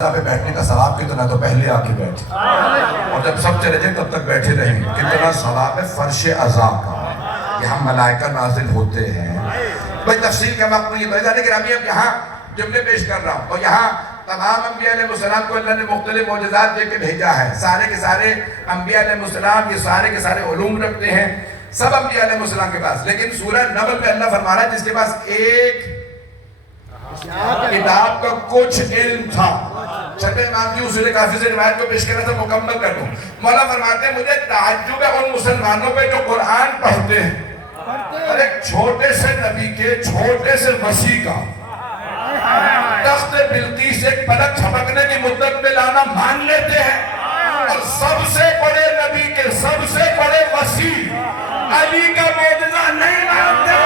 پہ بیٹھنے کا ثواب کتنا تو پہلے آ کے بیٹھے اور جب سب چلے جائیں تب تک بیٹھے رہیں کتنا ثواب ہے فرش عزا کا یہاں ملائکہ نازل ہوتے ہیں بھئی تفصیل کا وقت نہیں ہے لیکن ابھی اب یہاں جملے پیش کر رہا ہوں اور یہاں تمام انبیاء علیہ السلام کو اللہ نے مختلف معجزات دے کے بھیجا ہے سارے کے سارے انبیاء علیہ السلام یہ سارے کے سارے علوم رکھتے ہیں سب انبیاء علیہ السلام کے پاس لیکن سورہ نمل میں اللہ فرما رہا ہے جس کے پاس ایک کتاب کا کچھ علم تھا چھٹے امام کی اصول کافی سے روایت کو پیش کرنا تھا مکمل کر دوں مولا فرماتے ہیں مجھے تعجب ہے ان مسلمانوں پہ جو قرآن پڑھتے ہیں اور ایک چھوٹے سے نبی کے چھوٹے سے مسیح کا تخت بلقیس ایک پلک چھپکنے کی مدت میں لانا مان لیتے ہیں اور سب سے بڑے نبی کے سب سے بڑے مسیح علی کا معجزہ نہیں مانتے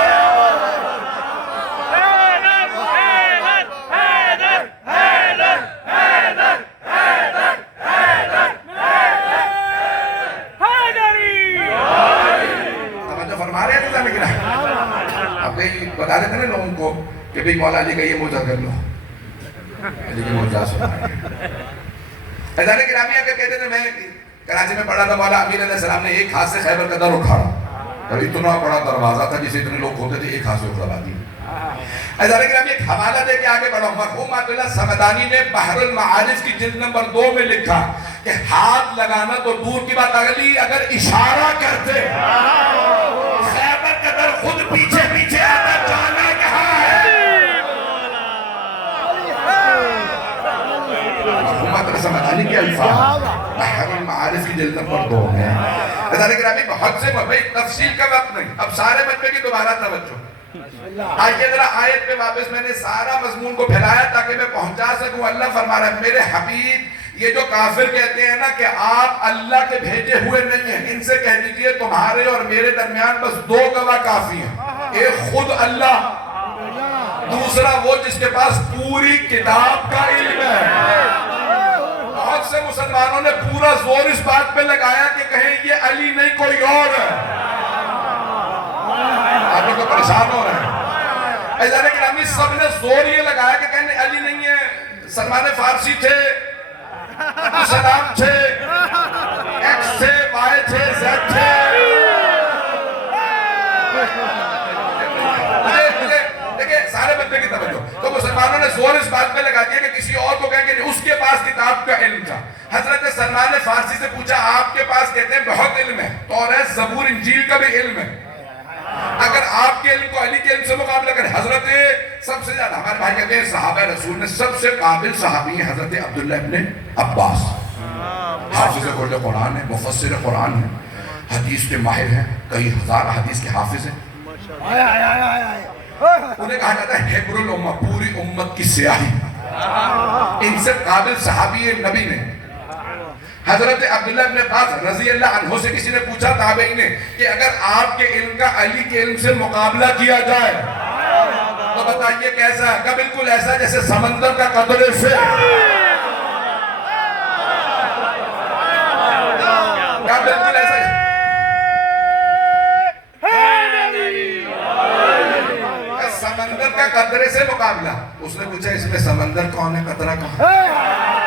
بتا دیتے ہیں لوگوں کو کہ بھئی مولا علی کا یہ موجہ کر لو علی کی موجہ سنا ایسا نے گرامی آکر کہتے تھے میں کراچی میں پڑھا تھا مولا امیر علیہ السلام نے ایک ہاتھ سے خیبر کا در اکھاڑا اور اتنا بڑا دروازہ تھا جسے اتنے لوگ ہوتے تھے ایک ہاتھ سے اکھڑا دی ایسا نے گرامی ایک حوالہ دے کے آگے بڑھا مرحوم عبداللہ سمدانی نے بحر المعارف کی جلد نمبر 2 میں لکھا کہ ہاتھ لگانا تو دور کی بات اگلی اگر اشارہ کرتے خیبر کا در خود پیچھے پیچھے آتا جانا کہاں ہے مرحوم سمدانی کے الفاظ بحر المعارف کی جلد نمبر 2 میں ایسا لیکن ابھی بہت سے تفصیل کا وقت نہیں اب سارے مجمع کی دوبارہ توجہ آئیے ذرا آیت پہ واپس میں نے سارا مضمون کو پھیلایا تاکہ میں پہنچا سکوں اللہ فرما رہا ہے میرے حبیب یہ جو کافر کہتے ہیں نا کہ آپ اللہ کے بھیجے ہوئے نہیں ہیں ان سے کہہ دیجئے تمہارے اور میرے درمیان بس 2 گواہ کافی ہیں ایک خود اللہ دوسرا وہ جس کے پاس پوری کتاب کا علم ہے بہت سے مسلمانوں نے پورا زور اس بات پہ لگایا کہ کہیں یہ علی نہیں کوئی اور ہے آپ لوگ تو پریشان ہو رہے ہیں ایسا لیکن ہمیں سب نے زور یہ لگایا کہ کہیں علی نہیں ہے سلمان فارسی تھے سلام تھے ایکس تھے وائی تھے زیڈ تھے دیکھیں سارے بندے کی توجہ تو مسلمانوں نے زور اس بات پہ لگا دیا کہ کسی اور کو کہیں گے اس کے پاس کتاب کا علم تھا حضرت سلمان فارسی سے پوچھا آپ کے پاس کہتے ہیں بہت علم ہے توریت زبور انجیل کا بھی علم ہے اگر آپ کے علم کو علی کے علم سے مقابلہ کریں حضرت سب سے زیادہ ہمارے بھائی کہتے ہیں صحابہ رسول میں سب سے قابل صحابی ہیں حضرت عبداللہ ابن عباس حافظ قرآن ہے مفسر قرآن ہے حدیث کے ماہر ہیں کئی ہزار حدیث کے حافظ ہیں انہیں کہا جاتا ہے حبر الامہ پوری امت کی سیاہی ان سے قابل صحابی نبی نے حضرت عبداللہ ابن عباس رضی اللہ عنہ سے کسی نے پوچھا تابعی نے کہ اگر آپ کے علم کا علی کے علم سے مقابلہ کیا جائے تو بتائیے کیسا ہے کہ بالکل ایسا جیسے سمندر کا قطرے سے کیا بالکل ایسا سمندر کا قطرے سے مقابلہ اس نے پوچھا اس میں سمندر کون ہے قطرہ کون ہے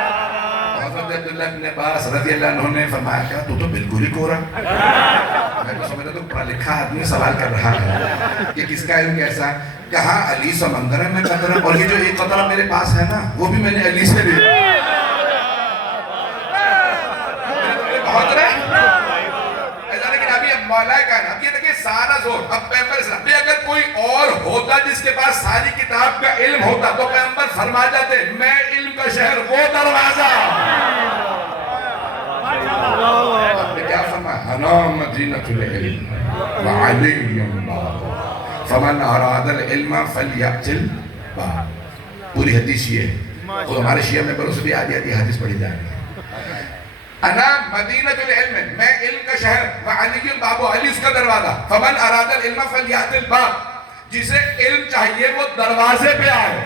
حضرت عبداللہ ابن عباس رضی اللہ عنہ نے فرمایا کہ تو بالکل ہی کورا میں تو سمجھتا تو پڑھا لکھا آدمی سوال کر رہا ہے کہ کس کا علم کیسا ہے کہاں علی سمندر ہے میں قطرہ اور یہ جو ایک قطرہ میرے پاس ہے نا وہ بھی میں نے علی سے لیا بہت رہے ایسا لیکن ابھی اب مولا کا اب یہ دیکھیں سارا زور اب پیغمبر اسلام بھی اگر کوئی اور ہوتا جس کے پاس ساری کتاب کا علم ہوتا تو پیغمبر فرما جاتے میں علم کا شہر وہ دروازہ آپ نے کیا فرمایا انا مدینۃ العلم وعلی باب فمن اراد العلم فلیأت الباب پوری حدیث یہ ہے خود ہمارے شیعہ میں پر اس بھی آدھی حدیث پڑھی جا رہی ہے انا مدینۃ العلم میں علم کا شہر وعلی باب علی اس کا دروازہ فمن اراد العلم فلیأت الباب جسے علم چاہیے وہ دروازے پہ آئے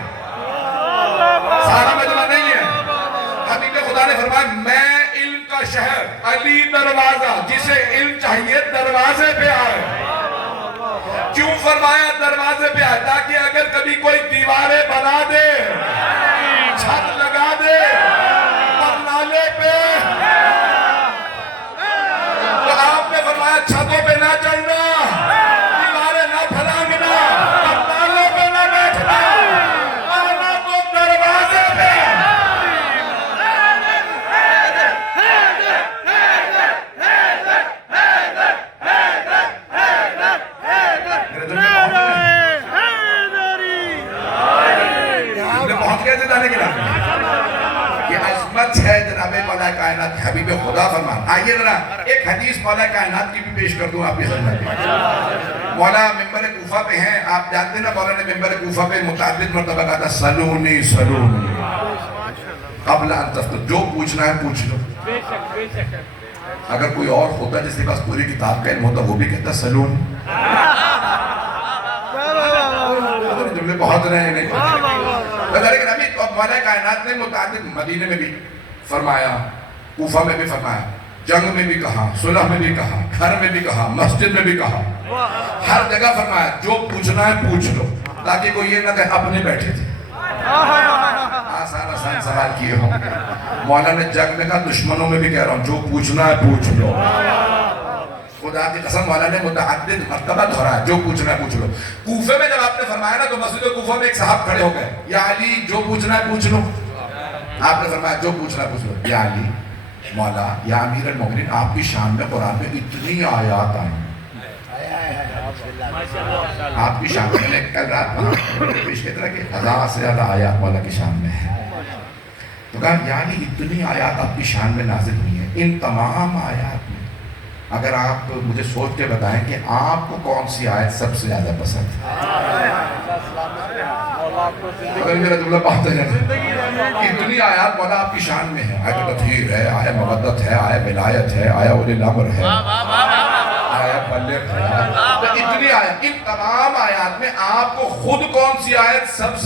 سارا مجمع نہیں ہے حبیب خدا نے فرمایا میں علم کا شہر علی دروازہ جسے علم چاہیے دروازے پہ آئے کیوں فرمایا دروازے پہ آتا کہ اگر کبھی کوئی دیواریں بنا دے چھت لگا دے خدمت ہے جناب مولا کائنات حبیب خدا فرمان. آئیے ذرا ایک حدیث مولا کائنات کی بھی پیش کر دوں آپ کی خدمت میں. مولا ممبر کوفہ پہ ہیں, آپ جانتے ہیں نا مولا نے ممبر کوفہ پہ متعدد مرتبہ کہا تھا سلونی سلونی قبل ان تفتح, جو پوچھنا ہے پوچھ لو. اگر کوئی اور ہوتا جس کے پاس پوری کتاب کا علم ہوتا وہ بھی کہتا سلون. جملے بہت رہے ہیں, لیکن ابھی مولا کائنات نے متعدد مدینے میں بھی فرمایا, کوفہ میں بھی فرمایا, جنگ میں بھی کہا, صلح میں بھی کہا, گھر میں بھی کہا, مسجد میں بھی کہا, ہر جگہ فرمایا جو پوچھنا ہے پوچھ لو, تاکہ کوئی یہ نہ کہ اپنے بیٹھے تھے. آسان سوال کیے ہوں. مولا نے جنگ میں کہا, دشمنوں میں بھی کہہ رہا ہوں جو پوچھنا ہے پوچھ لو. خدا کی قسم مولا نے متعدد مرتبہ دہرایا جو پوچھنا ہے پوچھ لو. کوفے میں جب آپ نے فرمایا نا تو مسجد کوفہ میں ایک صاحب کھڑے ہو گئے, یا علی جو پوچھنا ہے پوچھ لو. آپ نے فرمایا جو پوچھنا ہے پوچھ لو. یا علی, مولا, یا امیر المومنین, آپ کی شان میں قرآن میں اتنی آیات آئیں, آپ کی شان میں نے کل رات پیش کیا تھا کہ 1000 سے زیادہ آیات مولا کی شان میں ہے. تو کہا یعنی اتنی آیات آپ کی شان میں نازل ہوئی ہیں, ان تمام آیات میں اگر آپ مجھے سوچ کے بتائیں کہ آپ کو کون سی آیت سب سے زیادہ پسند ہے. اگر میرا جملہ بات ہے, اتنی آیات مولا آپ کی شان میں ہے. آیت تطہیر ہے, آیت مودت ہے, آیت ولایت ہے, آیت اولی الامر ہے, آیت بلغ ہے. اتنی آیت, ان تمام آیات میں آپ کو خود کون سی آیت سب سے